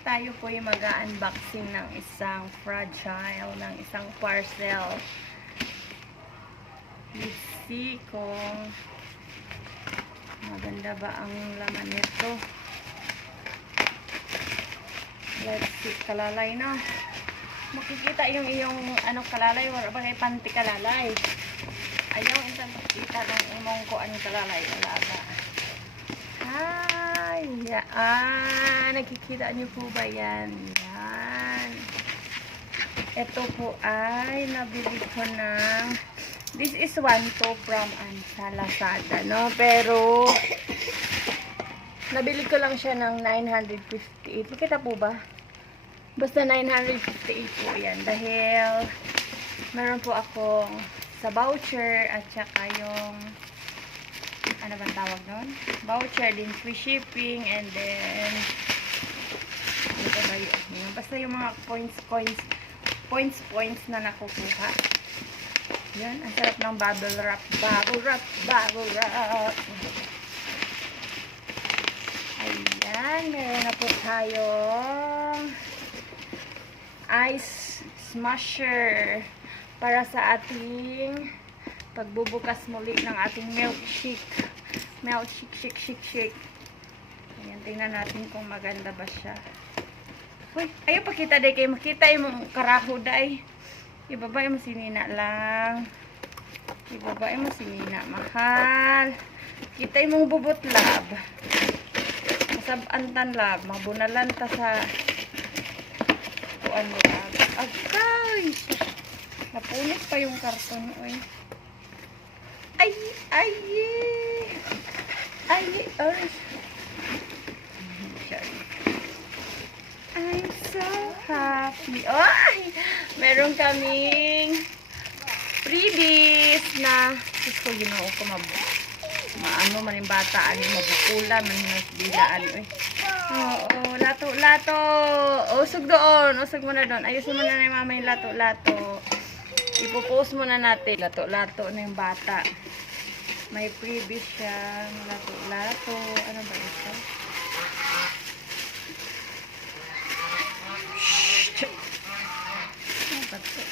tayo po ay mag-unboxing ng isang fragile, ng isang parcel. Let's see kung maganda ba ang laman nito. Let's see, kalalay na. Makikita yung iyong kalalay, wala ba kay panty kalalay. Ayaw intan makita ng imong ko ang kalalay, wala ba. Ay, yan. Nakikita niyo po ba yan? Yan. Ito po ay nabili ko ng this is one to from sa Lazada, no? Pero nabili ko lang siya ng 958. Makita po ba? Basta 958 po yan. Dahil meron po akong sa voucher at saka yung ano bang tawag nun? Voucher din, free shipping, and then ito ba yun? Basta yung mga points na nakukuha. Yan, ang sarap ng bubble wrap. Ayan, meron na po tayong ice smasher para sa ating pagbubukas muli ng ating milkshake. Shake. Ayan, tingnan natin kung maganda ba siya. Uy, ayaw pakita day kayo. Makita yung karaho day. Ibaba mo sinina lang. Ibaba mo sinina, mahal. Kita yung bubot lab. Masabantan lab. Mabunalan ta sa kuan lab. Agay! Napunit pa yung karton. Uy. I'm so happy. Ay! Meron kaming freebies na gusto ginoo ko maano man yung bata ani mabukula man mas bilaan oo, lato. Usog mo na doon. Ayusin mo na ni mama yung lato. Ipo-post muna natin. Lato na yung bata. May freebies siya. Lato. Ano ba ito? Ano ba ito?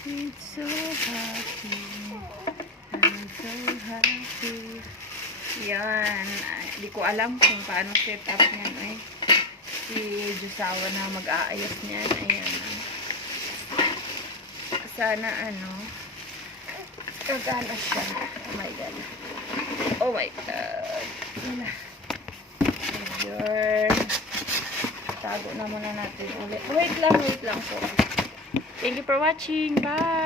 It's so happy. I'm so happy. Yan. Di ko alam kung paano set up niyan. Si Josawa na mag-aayos niyan. Ayan. Sana kagana siya. Oh my god. Ayun. Tago na muna natin ulit. Wait lang po. Thank you for watching. Bye!